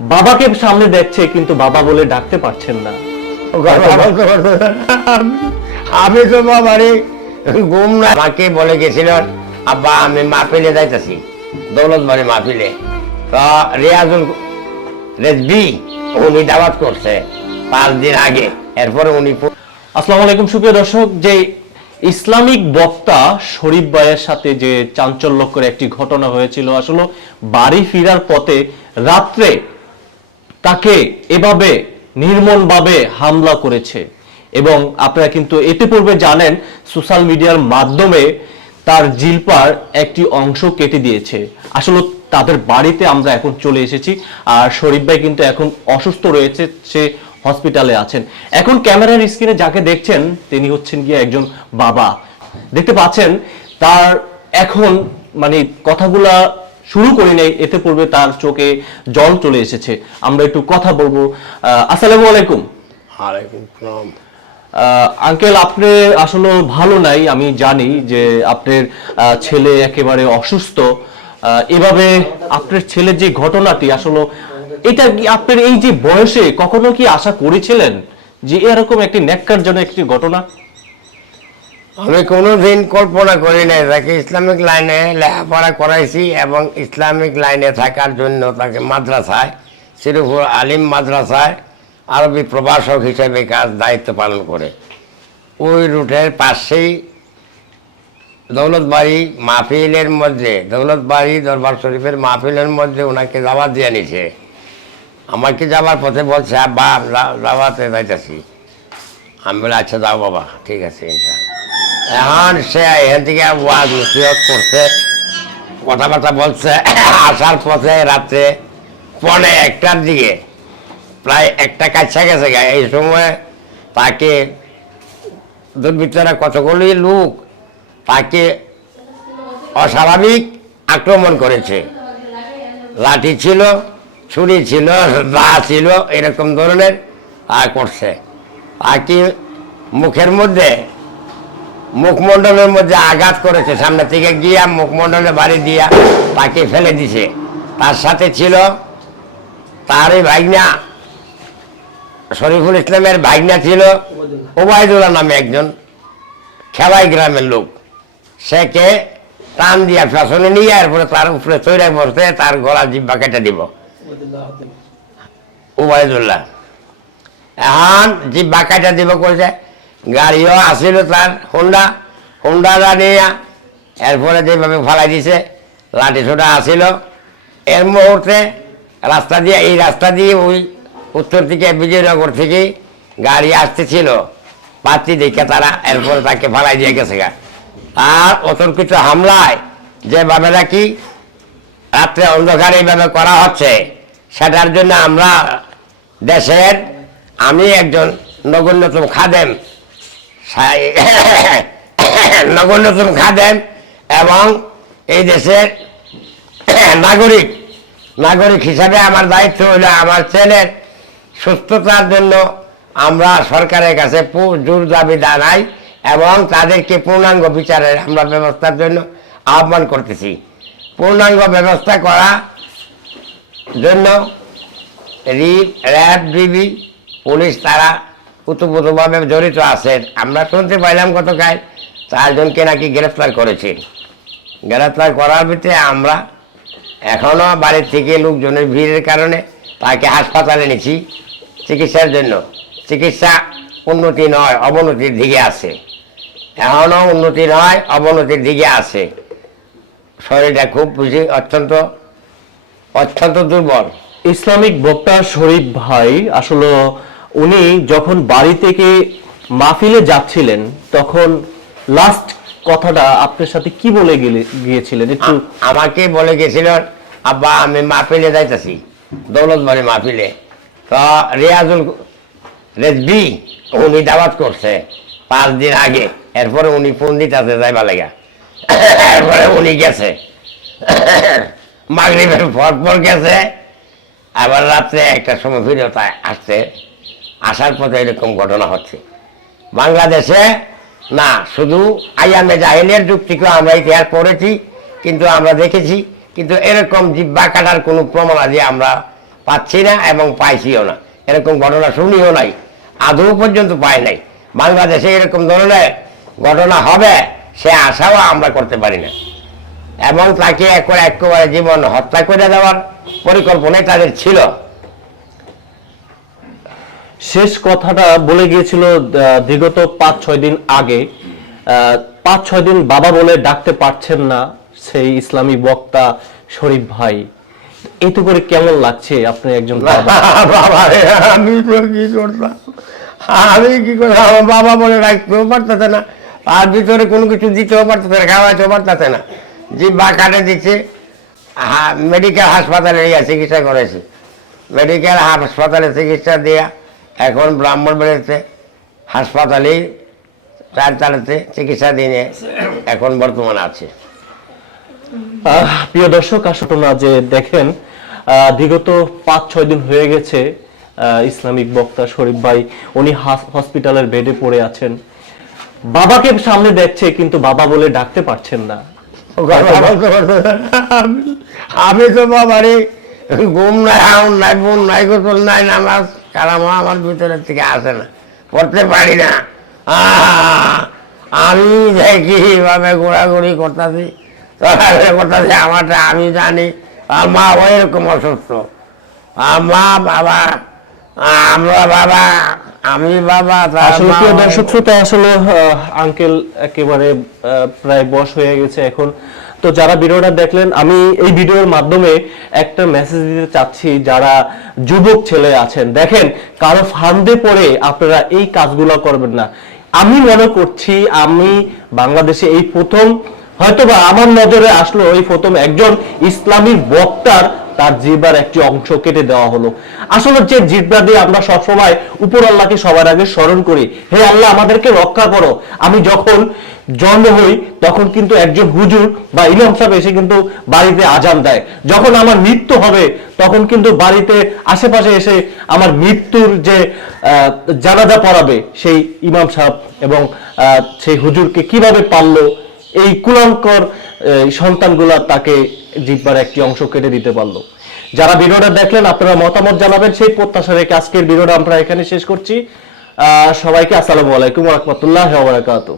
বাবাকে সামনে দেখছে কিন্তু বাবা বলে ডাকতে পারছেন না। আমি- তো বাবারে ঘুম না আমাকে বলে গেছিল আব্বা আমি মাহফিলে যাইতেছি। দৌলত বাড়ি মাহফিলে। তো রিয়াজুল রেজবি উনি দাওয়াত করছে পাঁচ দিন আগে। এরপরে উনি আসসালামু আলাইকুম সুপ্রিয় দর্শক। যে ইসলামিক বক্তা শরীফ ভাইয়ের সাথে যে চাঞ্চল্যকর একটি ঘটনা হয়েছিল আসলে বাড়ি ফেরার পথে রাত্রে তাকে এভাবে নির্মমভাবে হামলা করেছে। এবং আপনারা কিন্তু এতে পূর্বে জানেন, সোশ্যাল মিডিয়ার মাধ্যমে তার জিলপার একটি অংশ কেটে দিয়েছে। আসলে তাদের বাড়িতে আমরা এখন চলে এসেছি আর শরীফ ভাই কিন্তু এখন অসুস্থ রয়েছে, সে হসপিটালে আছেন। এখন ক্যামেরার স্ক্রিনে যাকে দেখছেন, তিনি হচ্ছেন গিয়ে একজন বাবা। দেখতে পাচ্ছেন, তার এখন মানে কথাগুলা শুরু করি নাই এতে পূর্বে তার চোখে জল চলে এসেছে। আমরা একটু কথা বলব। আসসালামু আলাইকুম। আলাইকুম সালাম। আহ, আঙ্কেল আপনি আসলে ভালো নাই আমি জানি যে আপনার ছেলে একেবারে অসুস্থ। এভাবে আপনার ছেলের যে ঘটনাটি আসলে এটা কি আপনার এই যে বয়সে কখনো কি আশা করেছিলেন যে এরকম একটি ন্যাক্কারজনক একটি ঘটনা? আমি কোনোদিন কল্পনা করি নাই তাকে ইসলামিক লাইনে লেখাপড়া করাইছি এবং ইসলামিক লাইনে থাকার জন্য তাকে মাদ্রাসায় শ্রীপুর আলিম মাদ্রাসায় আরবি প্রভাষক হিসেবে কাজ, দায়িত্ব পালন করে। ওই রুটের পাশেই দৌলতবাড়ি মাহফিলের মধ্যে, দৌলতবাড়ি দরবার শরীফের মাহফিলের মধ্যে ওনাকে দাওয়াত দিয়ে নিছে। আমাকে যাওয়ার পথে বলছে যা- দাওয়াতে যাইতেছি। আমি বলে আচ্ছা দাও বাবা, ঠিক আছে, ইনশাআল্লাহ। এখন সে এখান থেকে ওয়াজ নসিহত করছে, কথাবার্তা বলছে, আসার পথে রাত্রে পনে একটার দিকে প্রায় একটা কাছা গেছে এই সময় তাকে দুর্বৃত্তরা কতগুলি লোক তাকে অস্বাভাবিক আক্রমণ করেছে। লাঠি ছিল, ছুরি ছিল, দা ছিল, এরকম ধরনের করছে। তাকে মুখের মধ্যে মুখমণ্ডলের মধ্যে আঘাত করেছে। সামনে থেকে গিয়া মুখমণ্ডলে বাড়ি দিয়া তাকে ফেলে দিছে। তার সাথে ছিল তারই ভাগনা। শরীফুল ইসলামের ভাগনা ছিল ওবায়দুল্লাহ নামে একজন খেলাই গ্রামের লোক। সেকে টান দিয়া ফ্যাশনে নিয়ে এরপরে তার উপরে তৈরি বসতে তার গলা জিব্বা কেটে দিব। ওবায়দুল্লাহ। এখন জিব্বা কাটা দিব কইছে গাড়িও আসিল তার হোন্ডা হোন্ডা নিয়ে এরপরে যেভাবে ফালাই দিছে, লাঠি ছোটা আসিল এর মুহূর্তে রাস্তা দিয়ে, এই রাস্তা দিয়ে ওই উত্তর থেকে বিজয়নগর থেকে গাড়ি আসতেছিল। পাত্রী দেখে তারা এরপরে তাকে ফালাই দিয়ে গেছে আর অতর্কিত হামলায় যেভাবে নাকি রাত্রে অন্ধকার এইভাবে করা হচ্ছে, সেটার জন্য আমরা দেশের, আমি একজন নগণ্যতম খাদেম সাই- নগণ্যতম খাদেম এবং এই দেশের নাগরিক। নাগরিক হিসাবে আমার দায়িত্ব হলো আমার ছেলের সুস্থতার জন্য আমরা সরকারের কাছে জোর দাবি জানাই এবং তাদেরকে পূর্ণাঙ্গ বিচারের আমরা ব্যবস্থার জন্য আহ্বান করতেছি। পূর্ণাঙ্গ ব্যবস্থা করা জন্য রিপ, র্যাব ডিবি পুলিশ তারা উতপুতভাবে জড়িত আছেন। আমরা শুনতে পাইলাম গতকাল চারজনকে নাকি গ্রেফতার করেছে। গ্রেফতার করার ভিতরে আমরা এখনও বাড়ির থেকে লোকজনের ভিড়ের কারণে তাকে হাসপাতালে নিছি চিকিৎসার জন্য। চিকিৎসা উন্নতি নয়, অবনতির দিকে আছে। এখনও উন্নতি নয়, অবনতির দিকে আছে। শরীরটা খুব বুঝি অত্যন্ত অত্যন্ত দুর্বল। ইসলামিক বক্তা শরীফ ভাই আসলে উনি যখন বাড়ি থেকে মাহফিলে যাচ্ছিলেন, তখন লাস্ট কথাটা আপনার সাথে কি বলে গিয়েছিলেন? একটু আমাকে বলে গেছিল, আব্বা, আমি মাহফিলে যাইতেছি, দৌলত বাড়ি মাহফিলে। তো রিয়াজুল রেজবি উনি দাওয়াত করছে পাঁচ দিন আগে। এরপরে উনি ফোন দিতেছে, যাইবা লাগা এরপরে উনি গেছে। মাগরিবের পর পর গেছে। আবার রাত্রে একটা সময় ফিরে আসছে। আসার পথে এরকম ঘটনা হচ্ছে। বাংলাদেশে, না, শুধু আইয়ামে জাহিলের যুগ থেকেও আমরা ইতিহাস পড়েছি, কিন্তু আমরা দেখেছি, কিন্তু এরকম জিব্বা কাটার কোনো প্রমাণ আজ আমরা পাচ্ছি না এবং পাইছিও না। এরকম ঘটনা শুনিও নাই, আদৌ পর্যন্ত পাই নাই। বাংলাদেশে এরকম ধরনের ঘটনা হবে, সে আশাও আমরা করতে পারি না। এবং তাকে একেবারে জীবন হত্যা করে দেওয়ার পরিকল্পনাই তাদের ছিল। শেষ কথাটা বলে গিয়েছিল বিগত পাঁচ ছয় দিন আগে। পাঁচ ছয় দিন বাবা বলে ডাকতে পারছেন না সেই ইসলামী বক্তা শরীফ ভাই। এতে করে কেমন লাগছে আপনি একজন বাবা? আমি কি করতাম? আমি কি করতাম? আমার বাবা বলে রাখতেও পারতেছে না। আর ভিতরে কোনো কিছু দিতেও পারতেছে না খাওয়াইতেও পারতেছে না। যে বা কাটে দিচ্ছে মেডিকেল হাসপাতালে চিকিৎসা করেছি মেডিকেল হাসপাতালে চিকিৎসা দিয়া এখন ব্রাহ্মণ বেড়েছে হাসপাতালেই চার চালাতে চিকিৎসা দিয়ে এখন বর্তমান আছে। প্রিয় দর্শক আসলে যে দেখেন বিগত পাঁচ ছয় দিন হয়ে গেছে ইসলামিক বক্তা শরীফ ভাই উনি হাস- হসপিটালের বেডে পড়ে আছেন। বাবাকে সামনে দেখছে কিন্তু বাবা বলে ডাকতে পারছেন না। আমি- আমি তো বাবারে ঘুম নাই আউন নাই বোন নাই গোসল নাই নামাজ কালাম আমার ভিতরের থেকে আসে না। পড়তে পারি না। আমি দেখি ভাবে ঘোরাঘুরি করতেছি চলাফেরা করতেছি আমারটা আমি জানি। আর মা এরকম অসুস্থ। আর মা বাবা আমরা বাবা আমি বাবা আসলে প্রিয় দর্শক শ্রোতা আসলে আঙ্কেল একেবারে প্রায় বয়স হয়ে গেছে এখন। তো যারা ভিডিওটা দেখলেন, আমি এই ভিডিওর মাধ্যমে একটা মেসেজ দিতে চাচ্ছি যারা যুবক ছেলে আছেন। দেখেন, কারও ফান্দে পড়ে আপনারা এই কাজগুলো করবেন না। আমি মনে করছি আমি বাংলাদেশে এই প্রথম, হয়তোবা আমার নজরে আসলো এই প্রথম একজন ইসলামী বক্তার তার জিহ্বার একটি অংশ কেটে দেওয়া হলো। আসলে যে জিহ্বা দিয়ে আমরা সবসময় উপর আল্লাহকে সবার আগে স্মরণ করি, হে আল্লাহ আমাদেরকে রক্ষা করো। আমি যখন জন্ম হই, তখন কিন্তু একজন হুজুর বা ইমাম সাহেব এসে কিন্তু বাড়িতে আজান দেয়। যখন আমার মৃত্যু হবে, তখন কিন্তু বাড়িতে আশেপাশে এসে আমার মৃত্যুর যে জানাজা পড়াবে, সেই ইমাম সাহেব এবং সেই হুজুরকে কীভাবে পারল, এই কুলাঙ্কর সন্তানগুলা তাকে জিব্বার একটি অংশ কেটে দিতে পারল। যারা ভিডিওটা দেখলেন, আপনারা মতামত জানাবেন। সেই প্রত্যাশা রেখে আজকের ভিডিওটা আমরা এখানে শেষ করছি। সবাইকে আসসালামু আলাইকুম রহমতুল্লাহ বারাকাতুহ।